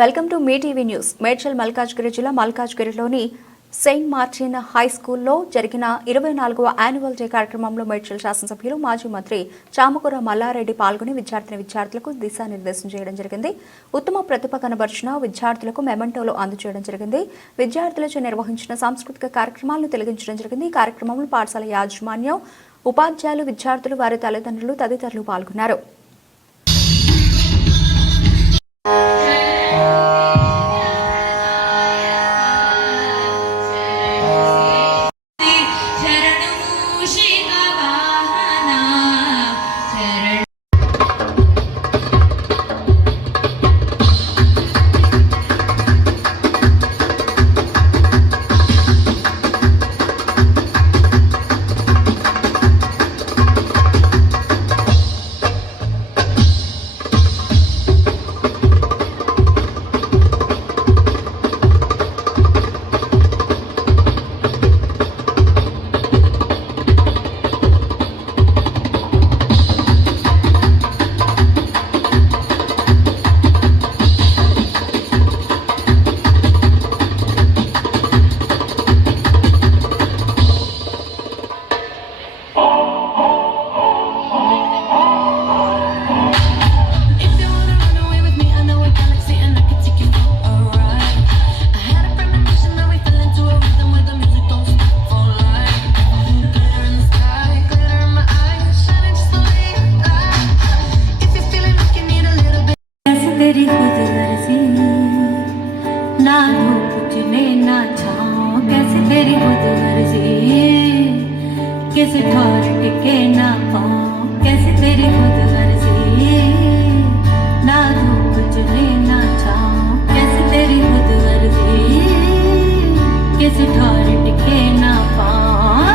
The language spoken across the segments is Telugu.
Welcome to me TV news. Medchal Malkajgiri జిల్లా మల్కాజ్గిరిలోని సెయింట్ మార్టిన్ హై స్కూల్లో జరిగిన 24వ యాన్యువల్ డే కార్యక్రమంలో మేడ్చల్ శాసనసభ్యులు మాజీ మంత్రి చామకూర మల్లారెడ్డి పాల్గొని విద్యార్థులకు దిశానిర్దేశం చేయడం జరిగింది. ఉత్తమ ప్రతిభ కనబర్చిన విద్యార్థులకు మెమెంటోలు అందజేయడం జరిగింది. విద్యార్థులచే నిర్వహించిన సాంస్కృతిక కార్యక్రమాలను తిలకించడం జరిగింది. ఈ కార్యక్రమంలో పాఠశాల యాజమాన్యం, ఉపాధ్యాయులు, విద్యార్థులు, వారి తల్లిదండ్రులు తదితరులు పాల్గొన్నారు. तेरी खुद गर्जी ना धूप में ना छाँव, कैसे तेरी खुद गर्जी किसी ठौर टिके ना पाँव, कैसे तेरी खुद गर्जी ना धूप में ना छाँव, कैसे तेरी खुद गर्जी किसी ठौर टिके ना पाँव।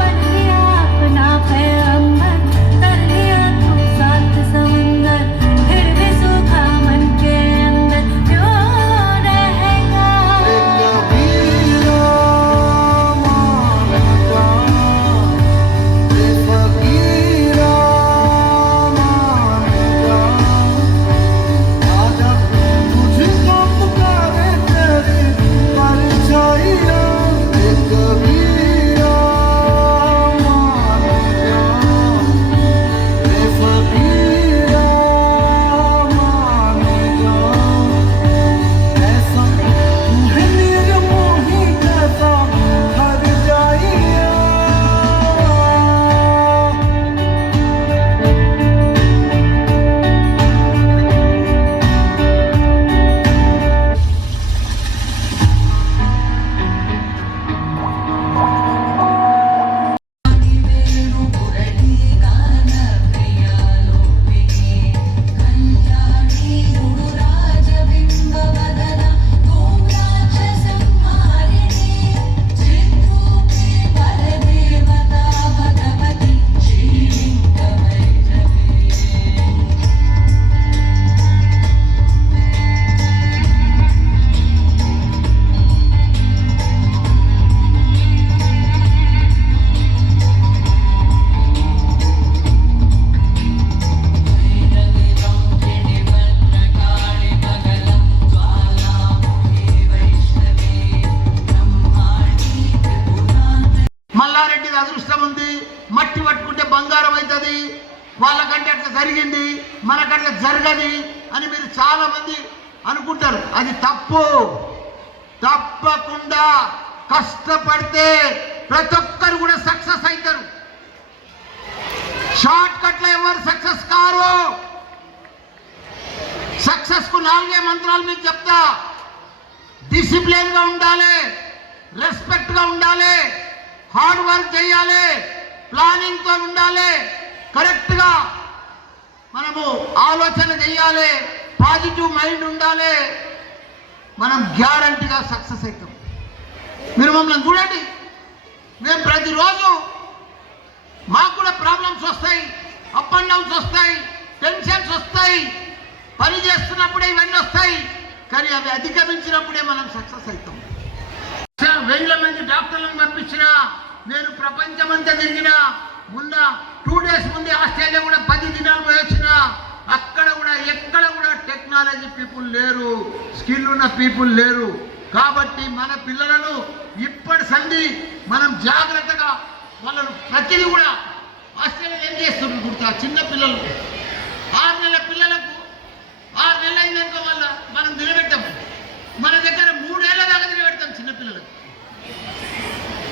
बन गया अपना पैगंबर, कर लिया तू सात समुंदर, फिर भी सूखा मन के अंदर क्यों रहेगा। మల్లారెడ్డిది అదృష్టం ఉంది, మట్టి పట్టుకుంటే బంగారం అవుతుంది, వాళ్ళకంటే అట్లా జరిగింది మనకట్లా జరగది అని మీరు చాలా మంది అనుకుంటారు. అది తప్పు. తప్పకుండా కష్టపడితే ప్రతి ఒక్కరు కూడా సక్సెస్ అవుతారు. షార్ట్ కట్లో ఎవరు సక్సెస్ కారు. సక్సెస్ కు 4 మంత్రాలు మీకు చెప్తా. డిసిప్లిన్ గా ఉండాలి, రెస్పెక్ట్ గా ఉండాలి, హార్డ్ వర్క్ చేయాలి, ప్లానింగ్ తో ఉండాలి, కరెక్ట్ గా మనము ఆలోచన చేయాలి, పాజిటివ్ మైండ్ ఉండాలి. మనం గ్యారంటీగా సక్సెస్ అవుతాం. మీరు మమ్మల్ని చూడండి, మేము ప్రతిరోజు మాకు కూడా ప్రాబ్లమ్స్ వస్తాయి, అప్ అండ్ డౌన్స్ వస్తాయి, టెన్షన్స్ వస్తాయి, పని చేస్తున్నప్పుడే ఇవన్నీ వస్తాయి. కానీ అవి అధిగమించినప్పుడే మనం సక్సెస్ అవుతాం. 1000 మంది డాక్టర్లను పంపించినా, నేను ప్రపంచమంతా తిరిగినా, మొన్న 2 days ముందే ఆస్ట్రేలియా కూడా 10 దినాలు పోయి వచ్చిన అక్కడ కూడా ఎక్కడ కూడా టెక్నాలజీ పీపుల్ లేరు, స్కిల్ ఉన్న పీపుల్ లేరు. కాబట్టి మన పిల్లలను ఇప్పటి సంధి మనం జాగ్రత్తగా వాళ్ళను ప్రతిదీ కూడా ఆస్ట్రేలియా ఏం చేస్తున్నారు గుర్తా, చిన్న పిల్లలు 6 నెలల పిల్లలకు 6 నెలలు అయినాక మనం నిలబెట్టాం. మన దగ్గర 3 ఏళ్ల దాకా నిలబెడతాం చిన్న పిల్లలకు.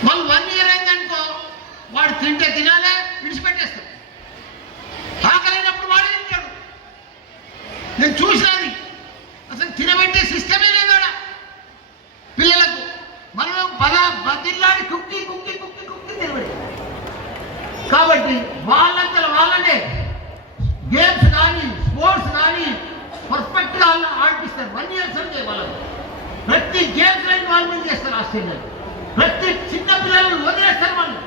వాళ్ళు 1 ఇయర్ అయిందనుకో వాడు తింటే తినాలే, విడిచిపెట్టేస్తాం. ఆకలినప్పుడు వాడు తింటాడు. నేను చూసినది అసలు తినబెట్టే సిస్టమే లేదు పిల్లలకు. మనం బదిల్లాడి కుక్కి కుక్కి కుక్కి కుక్కి నిలబెట్టాం. కాబట్టి వాళ్ళంతా వాళ్ళనే గేమ్స్ కానీ స్పోర్ట్స్ కానీ పర్ఫెక్ట్గా ఆడిపిస్తారు. 1 ఇయర్ సంటే వాళ్ళకు ప్రతి గేమ్స్ ఇన్వాల్వ్మెంట్ చేస్తారు. ఆస్ట్రేలియా ప్రతి చిన్న పిల్లలను వదిలేస్తారు. వాళ్ళు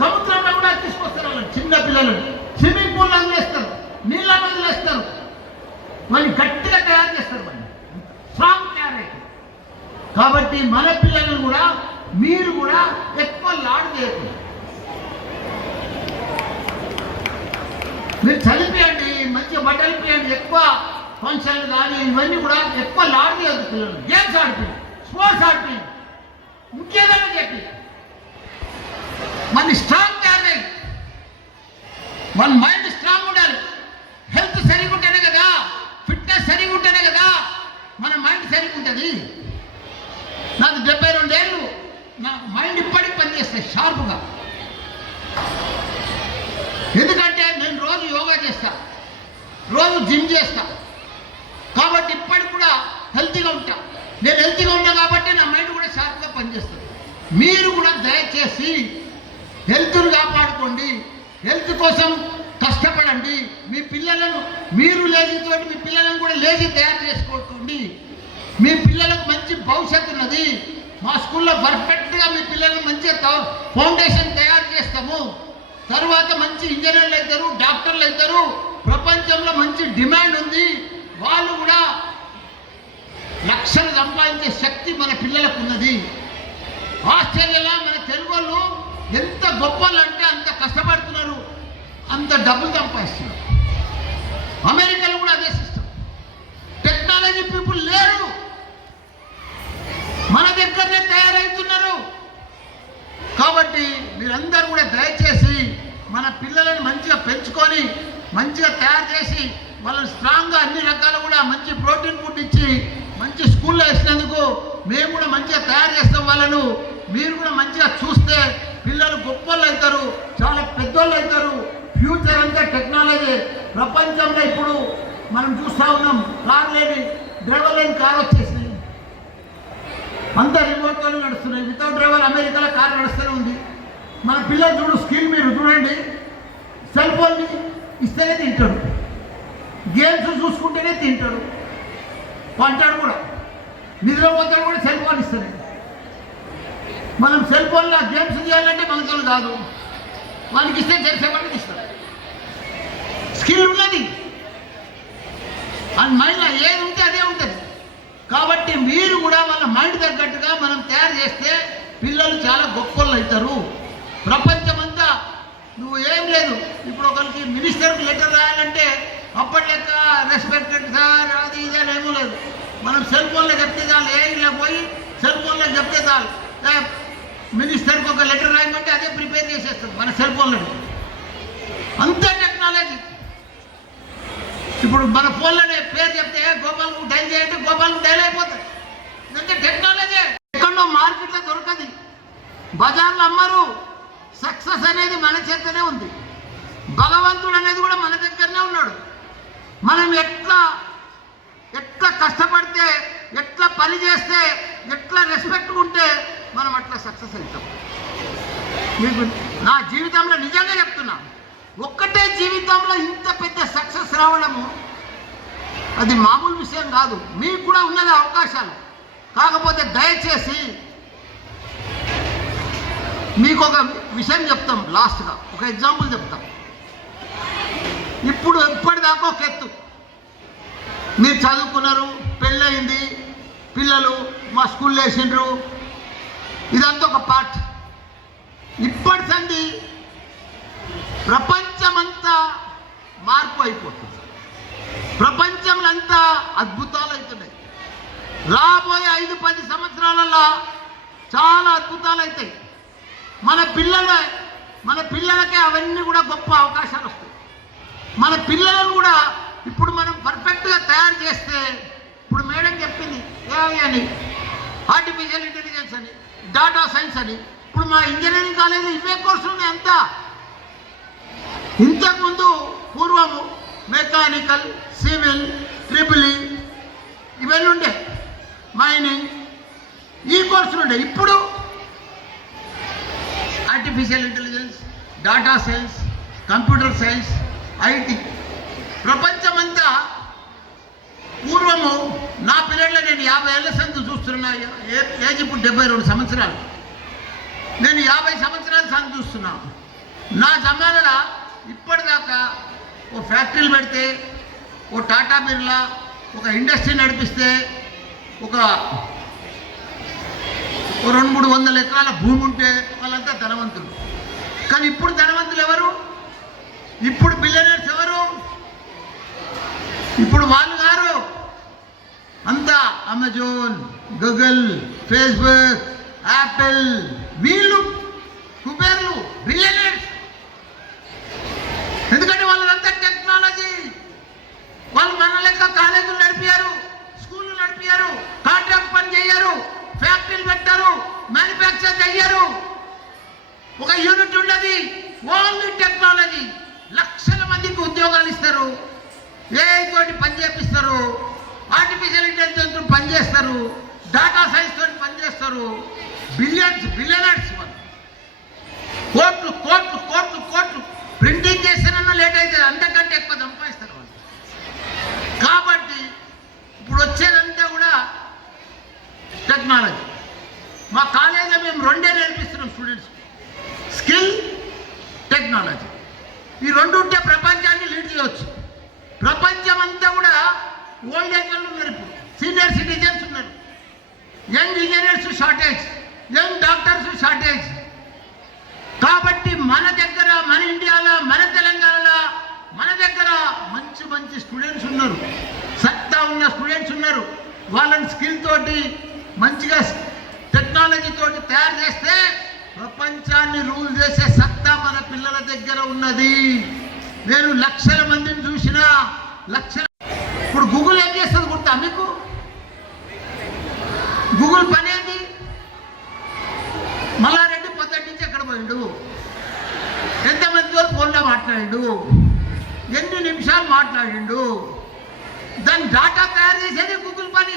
సముద్రంలో కూడా తీసుకొస్తారు. వాళ్ళని చిన్న పిల్లలను స్విమ్మింగ్ పూల్లో వదిలేస్తారు, నీళ్ళ వదిలేస్తారు. వాళ్ళని గట్టిగా తయారు చేస్తారు, వాళ్ళని స్ట్రాంగ్ తయారవుతారు. కాబట్టి మన పిల్లలను కూడా మీరు కూడా ఎక్కువ లాడు చేయకుండా మీరు చదివియండి, మంచిగా బట్టలు పియండి. ఎక్కువ ఫంక్షన్లు కానీ ఇవన్నీ కూడా ఎక్కువ లాడు చేయొద్దు. పిల్లలు గేమ్స్ ఆడిపోయింది, స్పోర్ట్స్ ఆడిపోయింది, ఇంకేదైనా చెప్పి మన స్ట్రాంగ్ తయారై మన మైండ్ స్ట్రాంగ్ ఉండాలి. హెల్త్ సరిగా ఉంటేనే కదా, ఫిట్నెస్ సరిగా ఉంటేనే కదా మన మైండ్ సరిగా ఉంటుంది. నాకు 72 ఏళ్ళు, నా మైండ్ ఇప్పటికి పనిచేస్తాయి షార్ప్గా. ఎందుకంటే నేను రోజు యోగా చేస్తా, రోజు జిమ్ చేస్తా. కాబట్టి ఇప్పటికి కూడా హెల్తీగా ఉంటా. నేను హెల్తీగా ఉన్నా కాబట్టి నా మైండ్ కూడా షార్ప్గా పనిచేస్తుంది. మీరు కూడా దయచేసి హెల్త్ను కాపాడుకోండి, హెల్త్ కోసం కష్టపడండి. మీ పిల్లలను మీరు లేజీతోటి మీ పిల్లలను కూడా లేజీ తయారు చేసుకోండి. మీ పిల్లలకు మంచి భవిష్యత్తు ఉన్నది. మా స్కూల్లో పర్ఫెక్ట్గా మీ పిల్లలను మంచిగా ఫౌండేషన్ తయారు చేస్తాము. తర్వాత మంచి ఇంజనీర్లు అవుతారు, డాక్టర్లు అవుతారు. ప్రపంచంలో మంచి డిమాండ్ ఉంది. వాళ్ళు కూడా లక్షలు సంపాదించే శక్తి మన పిల్లలకు ఉన్నది. ఆస్ట్రేలియాలో మన తెలుగు వాళ్ళు ఎంత గొప్పలు అంటే అంత కష్టపడుతున్నారు, అంత డబ్బులు సంపాదిస్తున్నారు. అమెరికాలో కూడా అదే సిస్టమ్. టెక్నాలజీ పీపుల్ లేరు, మన దగ్గరనే తయారవుతున్నారు. కాబట్టి మీరందరూ కూడా దయచేసి మన పిల్లలను మంచిగా పెంచుకొని మంచిగా తయారు చేసి వాళ్ళని స్ట్రాంగ్గా అన్ని రకాలు కూడా మంచి ప్రోటీన్ ఫుడ్ ఇచ్చి మంచి స్కూల్లో వేసినందుకు మేము కూడా మంచిగా తయారు చేస్తాం వాళ్ళను. మీరు కూడా మంచిగా చూస్తే పిల్లలు గొప్పలు అవుతారు, చాలా పెద్దోళ్ళు అవుతారు. ఫ్యూచర్ అంతా టెక్నాలజీ. ప్రపంచంలో ఇప్పుడు మనం చూస్తూ ఉన్నాం, కార్ లేని డ్రైవర్ లేని కార్ వచ్చేసింది. అంతా రిమోట్తో నడుస్తున్నాయి. వితౌట్ డ్రైవర్ అమెరికాలో కార్ నడుస్తూనే ఉంది. మన పిల్లలు చూడు, స్కిల్ మీరు చూడండి, సెల్ ఫోన్ ఇస్తేనే తింటాడు, గేమ్స్ చూసుకుంటేనే తింటాడు, పంటాడు కూడా, నిద్రపోతాడు కూడా సెల్ ఫోన్ ఇస్తేనే. మనం సెల్ ఫోన్లో గేమ్స్ చేయాలంటే మనతో కాదు, వానికి ఇస్తే తెలిసేవాడికి ఇస్తాడు. స్కిల్ ఉన్నది, అది మైండ్లో ఏది ఉంటే అదే ఉంటుంది. కాబట్టి మీరు కూడా వాళ్ళ మైండ్ తగ్గట్టుగా మనం తయారు చేస్తే పిల్లలు చాలా గొప్పలు అవుతారు. ప్రపంచమంతా నువ్వు ఏం లేదు, ఇప్పుడు ఒకరికి మినిస్టర్కి లెటర్ రాయాలంటే అప్పటి లెక్క రెస్పెక్టెడ్ సార్ అది ఇది అని ఏమో లేదు. మనం సెల్ ఫోన్లో చెప్తే చాలు, ఏలో పోయి సెల్ ఫోన్లో చెప్తే చాలు. మినిస్టర్కి ఒక లెటర్ రాయమంటే అదే ప్రిపేర్ చేసేస్తుంది మన సెల్ ఫోన్లో. అంతే టెక్నాలజీ. ఇప్పుడు మన ఫోన్లోనే పేరు చెప్తే గోపాల్కు డైల్ చేయంటే గోపాల్కు డైల్ అయిపోతుంది. ఇదంతా టెక్నాలజీ. ఎక్కడో మార్కెట్లో దొరకది, బజార్లో అమ్మరు. సక్సెస్ అనేది మన చేతనే ఉంది. భగవంతుడు అనేది కూడా మన దగ్గరనే ఉన్నాడు. మనం ఎట్లా కష్టపడితే, ఎట్లా పని చేస్తే, ఎట్లా రెస్పెక్ట్ ఉంటే మనం అట్లా సక్సెస్ అవుతాం. మీకు నా జీవితంలో నిజంగా చెప్తున్నా, ఒక్కటే జీవితంలో ఇంత పెద్ద సక్సెస్ రావడము అది మామూలు విషయం కాదు. మీకు కూడా ఉన్నది అవకాశాలు. కాకపోతే దయచేసి మీకు ఒక విషయం చెప్తాం, లాస్ట్గా ఒక ఎగ్జాంపుల్ చెప్తాం. ఇప్పటిదాకా ఒక ఎత్తు, మీరు చదువుకున్నారు, పెళ్ళయింది, పిల్లలు మా స్కూల్లో వేసిండ్రు, ఇదంతా ఒక పార్ట్. ఇప్పటి సంది ప్రపంచమంతా మార్పు అయిపోతుంది. ప్రపంచంలో అంతా అద్భుతాలు అవుతున్నాయి. రాబోయే 5-10 సంవత్సరాలలో చాలా అద్భుతాలు అవుతాయి. మన పిల్లలకే అవన్నీ కూడా గొప్ప అవకాశాలు వస్తాయి. మన పిల్లలను కూడా ఇప్పుడు మనం పర్ఫెక్ట్గా తయారు చేస్తే, ఇప్పుడు మేడం చెప్పింది ఏఐ అని, ఆర్టిఫిషియల్ ఇంటెలిజెన్స్ అని, డాటా సైన్స్ అని, ఇప్పుడు మా ఇంజనీరింగ్ కాలేజీలో ఇవే కోర్సులు ఉన్నాయి అంతా. ఇంతకుముందు పూర్వము మెకానికల్, సివిల్, ట్రిపుల్ ఇవన్నీ ఉండే, మైనింగ్ ఈ కోర్సులు ఉండే. ఇప్పుడు artificial intelligence, data science, computer science, IT ప్రపంచమంతా. పూర్వము నా పీరియడ్లో నేను 50 ఏళ్ళ సందు చూస్తున్నా, ఏజ్ ఇప్పుడు 72 సంవత్సరాలు, నేను 50 సంవత్సరాల సందు చూస్తున్నా. నా జమానాలో ఇప్పటిదాకా ఓ ఫ్యాక్టరీలు పెడితే, ఓ టాటా బిర్లా ఒక ఇండస్ట్రీ నడిపిస్తే, ఒక 200-300 ఎకరాల భూమి ఉంటే వాళ్ళంతా ధనవంతులు. కానీ ఇప్పుడు ధనవంతులు ఎవరు? ఇప్పుడు బిలియనర్స్ ఎవరు? ఇప్పుడు వాళ్ళు గారు అంతా అమెజాన్, గూగుల్, ఫేస్బుక్, యాపిల్, వీళ్ళు కుబేర్లు, బిలియనర్స్. ఎందుకంటే వాళ్ళంతా టెక్నాలజీ. వాళ్ళు మన లెక్క కాలేజీలు నడిపారు, స్కూళ్ళు నడిపారు, కాంట్రాక్ట్ పని చేయరు, ఫ్యాక్టరీలు పెట్టారు, మ్యానుఫ్యాక్చర్ చెయ్యరు. ఒక యూనిట్ ఉన్నది, ఓన్లీ టెక్నాలజీ. లక్షల మందికి ఉద్యోగాలు ఇస్తారు, ఏఐ తోటి పని చేపిస్తారు, ఆర్టిఫిషియల్ ఇంటెలిజెన్స్ తోటి పని చేస్తారు, డాటా సైన్స్ తోటి పని చేస్తారు. బిలియనర్స్ వాళ్ళు. కోట్లు కోట్లు కోట్లు కోట్లు ప్రింటింగ్ చేస్తేనన్నా లేట్ అవుతుంది, అంతకంటే ఎక్కువ సంపాదిస్తారు వాళ్ళు. కాబట్టి ఇప్పుడు వచ్చేదంతా కూడా టెక్నాలజీ. మా కాలేజీలో మేము 2 నేర్పిస్తున్నాం స్టూడెంట్స్, స్కిల్, టెక్నాలజీ. ఈ 2 ఉంటే ప్రపంచాన్ని లీడ్ చేయవచ్చు. ప్రపంచం అంతా కూడా ఓల్డ్ ఏజ్ వాళ్ళు ఉన్నారు, ఇప్పుడు సీనియర్ సిటిజన్స్ ఉన్నారు, young engineers shortage, young doctors shortage. కాబట్టి మన దగ్గర, మన ఇండియాలో, మన తెలంగాణలో మన దగ్గర మంచి మంచి స్టూడెంట్స్ ఉన్నారు, సత్తా ఉన్న స్టూడెంట్స్ ఉన్నారు. వాళ్ళని స్కిల్ తోటి మంచిగా టెక్నాలజీ తోటి తయారు చేస్తే ప్రపంచాన్ని రూల్ చేసే సత్తా మన పిల్లల దగ్గర ఉన్నది. నేను లక్షల మందిని చూసిన, ఇప్పుడు గూగుల్ ఏం చేస్తుంది గుర్తా మీకు? గూగుల్ పని ఏంటి? మల్లారెడ్డి పొద్దుటి నుంచి ఎక్కడ పోయిండు, ఎంతమందితో ఫోన్లో మాట్లాడిండు, ఎన్ని నిమిషాలు మాట్లాడిండు, దాని డాటా తయారు చేసేది గూగుల్ పని,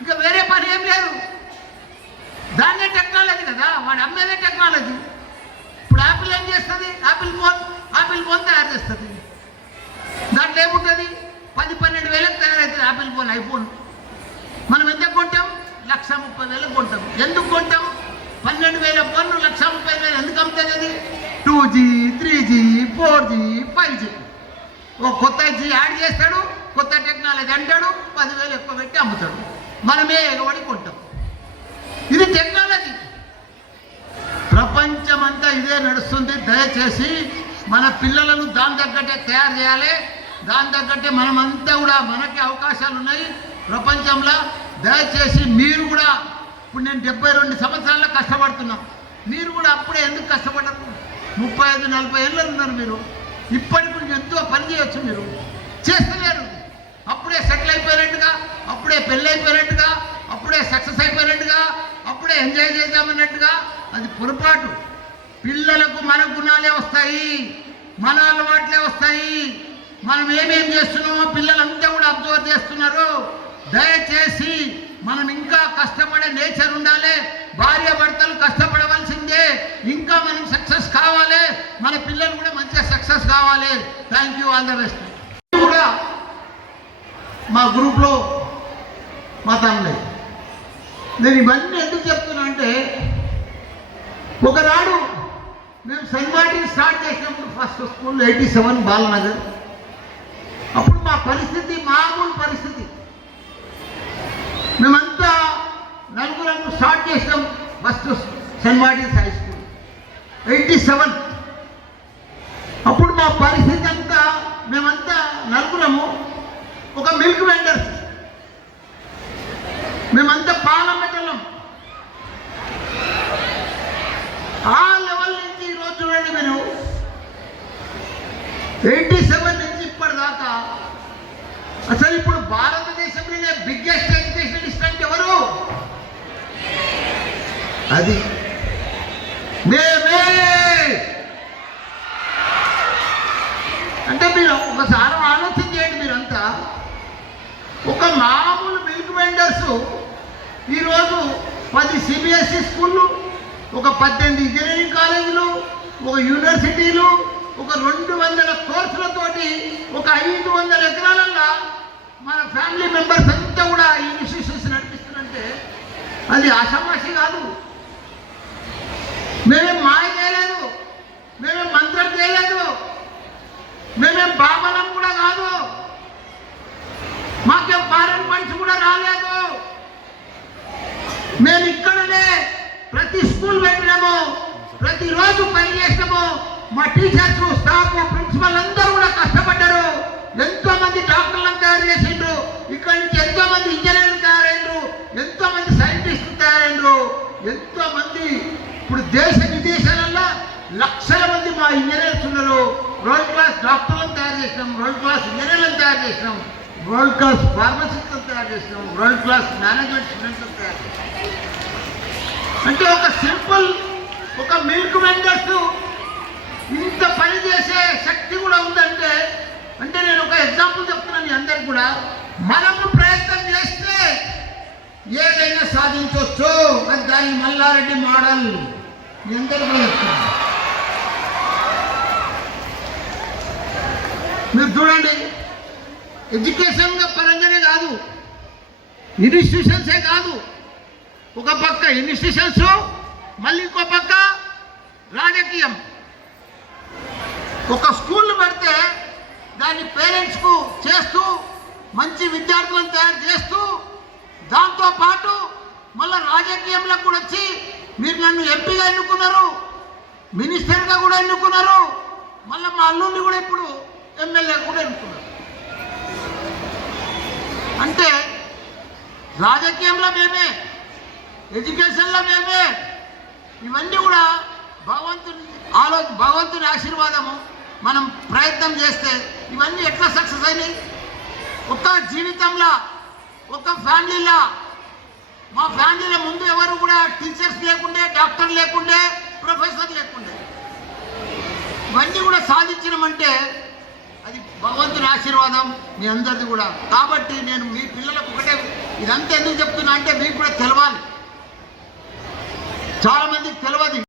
ఇంకా వేరే పని ఏం లేదు. దాన్నే టెక్నాలజీ కదా, వాడు అమ్మేదే టెక్నాలజీ. ఇప్పుడు యాపిల్ ఏం చేస్తుంది? యాపిల్ ఫోన్ తయారు చేస్తుంది. దాంట్లో ఏముంటుంది? 10-12 వేలకు తయారవుతుంది యాపిల్ ఫోన్, ఐఫోన్. మనం ఎంత కొంటాం? 1,30,000 కొంటాం. ఎందుకు కొంటాం? 12,000 ఫోన్లు 1,30,000 ఎందుకు అమ్ముతుంది? అది 2G, 3G, 4G, 5G. ఓ కొత్త జీ యాడ్ చేస్తాడు, కొత్త టెక్నాలజీ అంటాడు, 10,000 ఎక్కువ పెట్టి అమ్ముతాడు. మనమే ఎగబడి కొంటాం. ఇది టెక్నాలజీ. ప్రపంచమంతా ఇదే నడుస్తుంది. దయచేసి మన పిల్లలను దాని తగ్గట్టే తయారు చేయాలి. దాని తగ్గట్టే మనమంతా కూడా, మనకి అవకాశాలు ఉన్నాయి ప్రపంచంలో. దయచేసి మీరు కూడా, ఇప్పుడు నేను 72 సంవత్సరాల్లో కష్టపడుతున్నా, మీరు కూడా అప్పుడే ఎందుకు కష్టపడరు? 35-40 ఏళ్ళు ఉన్నారు మీరు, ఇప్పటికి ఎంతో పని చేయొచ్చు. మీరు చేస్తలేరు. అప్పుడే సెటిల్ అయిపోయినట్టుగా, అప్పుడే పెళ్ళి అయిపోయినట్టుగా, అప్పుడే సక్సెస్ అయిపోయినట్టుగా, అప్పుడే ఎంజాయ్ చేద్దామన్నట్టుగా, అది పొరపాటు. పిల్లలకు మన గుణాలే వస్తాయి, మన అలవాట్లే వస్తాయి. మనం ఏమేం చేస్తున్నామో పిల్లలంతా కూడా అబ్జర్వ్ చేస్తున్నారు. దయచేసి మనం ఇంకా కష్టపడే నేచర్ ఉండాలి. భార్య భర్తలు కష్టపడవలసిందే. ఇంకా మనం సక్సెస్ కావాలి, మన పిల్లలు కూడా మంచిగా సక్సెస్ కావాలి. Thank you, all the best. కూడా మా గ్రూప్లో మా తమ్ముడే. నేను ఇవన్నీ ఎందుకు చెప్తున్నా అంటే, ఒకనాడు మేము సెయింట్ మార్టిన్ స్టార్ట్ చేసినప్పుడు ఫస్ట్ స్కూల్ 87 బాలనగర్. అప్పుడు మా పరిస్థితి మామూలు పరిస్థితి. మేమంతా నలుగురు స్టార్ట్ చేసినాం first Saint Martin's high school 87. అప్పుడు మా పరిస్థితి అంతా, మేమంతా నలుగురము ఒక మిల్క్ వెండర్స్, మేమంతా పాలం పెట్టలేం. ఆ లెవెల్ నుంచి ఈరోజు చూడండి మీరు 87 నుంచి ఇప్పటిదాకా అసలు ఇప్పుడు భారతదేశంలోనే బిగ్గెస్ట్ ఎడ్యుకేషనలిస్ట్ అంటే ఎవరు? అది మేమే. అంటే మీరు ఒకసారి ఆలోచన చేయండి. మీరంతా ఒక మామూలు మిల్క్ వెండర్స్ ఈరోజు 10 CBSE స్కూళ్ళు, ఒక 18 ఇంజనీరింగ్ కాలేజీలు, ఒక యూనివర్సిటీలు, ఒక 200 కోర్సులతోటి ఒక 500 ఎకరాలల్లో మన ఫ్యామిలీ మెంబర్స్ అంతా కూడా ఈ ఇన్స్టిట్యూషన్స్ నడిపిస్తున్నారంటే అది ఆషామాషి కాదు. మేమేం మాయ చేయలేదు, మేమేం మంత్రం చేయలేదు, మేమేం బాబలం కూడా కాదు, మాకేం ఫారెన్ ఫండ్స్ కూడా రాలేదు. మేము ఇక్కడనే ప్రతి స్కూల్ పెట్టినాము, ప్రతిరోజు పని చేసినాము. మా టీచర్స్, స్టాఫ్, ప్రిన్సిపల్ అందరూ కూడా కష్టపడ్డారు. ఎంతో మంది డాక్టర్లను తయారు చేసిండ్రు, ఇక్కడి నుంచి ఎంతో మంది ఇంజనీర్లు తయారైండ్రు, ఎంతో మంది సైంటిస్టులు తయారైండ్రు, ఎంతో మంది ఇప్పుడు దేశ విదేశాలలో లక్షల మంది మా ఇంజనీర్స్ ఉన్నారు. వరల్డ్ క్లాస్ డాక్టర్లను తయారు చేసినాం, వరల్డ్ క్లాస్ ఇంజనీర్లను తయారు చేసినాం, వరల్డ్ క్లాస్ ఫార్మసిస్ట్లను తయారు చేసినాం, వరల్డ్ క్లాస్ మేనేజ్మెంట్ స్టూడెంట్లను తయారు చేసినాం. అంటే ఒక సింపుల్ ఒక మిల్క్ వెండర్స్ ఇంత పని చేసే శక్తి కూడా ఉందంటే, అంటే నేను ఒక ఎగ్జాంపుల్ చెప్తున్నాను మీ అందరికి కూడా. మనము ప్రయత్నం చేస్తే ఏదైనా సాధించవచ్చు. అది దాని మల్లారెడ్డి మోడల్ మీ అందరికీ కూడా చెప్తున్నాను. మీరు చూడండి, ఎడ్యుకేషన్ పరంగానే కాదు, ఇన్స్టిట్యూషన్సే కాదు. ఒక పక్క ఇన్స్టిట్యూషన్స్, మళ్ళీ ఇంకో పక్క రాజకీయం. ఒక స్కూల్ పెడితే దాని పేరెంట్స్కు చేస్తూ, మంచి విద్యార్థులను తయారు చేస్తూ, దాంతోపాటు మళ్ళీ రాజకీయంలో కూడా వచ్చి మీరు నన్ను ఎంపీగా ఎన్నుకున్నారు, మినిస్టర్గా కూడా ఎన్నుకున్నారు, మళ్ళీ మా అల్లుడిని కూడా ఇప్పుడు ఎమ్మెల్యే కూడా ఎన్నుకున్నారు. అంటే రాజకీయంలో మేమే, ఎడ్యుకేషన్లో మేమే. ఇవన్నీ కూడా భగవంతుని ఆశీర్వాదము. మనం ప్రయత్నం చేస్తే ఇవన్నీ ఎట్లా సక్సెస్ అయినాయి? ఒక జీవితంలో, ఒక ఫ్యామిలీలో, మా ఫ్యామిలీలో ముందు ఎవరు కూడా టీచర్స్ లేకుండే, డాక్టర్ లేకుండే, ప్రొఫెసర్ లేకుండే. ఇవన్నీ కూడా సాధించడమంటే అది భగవంతుని ఆశీర్వాదం మీ అందరిది కూడా. కాబట్టి నేను మీ పిల్లలకు ఒకటే, ఇదంతా ఎందుకు చెప్తున్నా అంటే మీకు కూడా తెలవాలి, చాలా మందికి తెలియదు.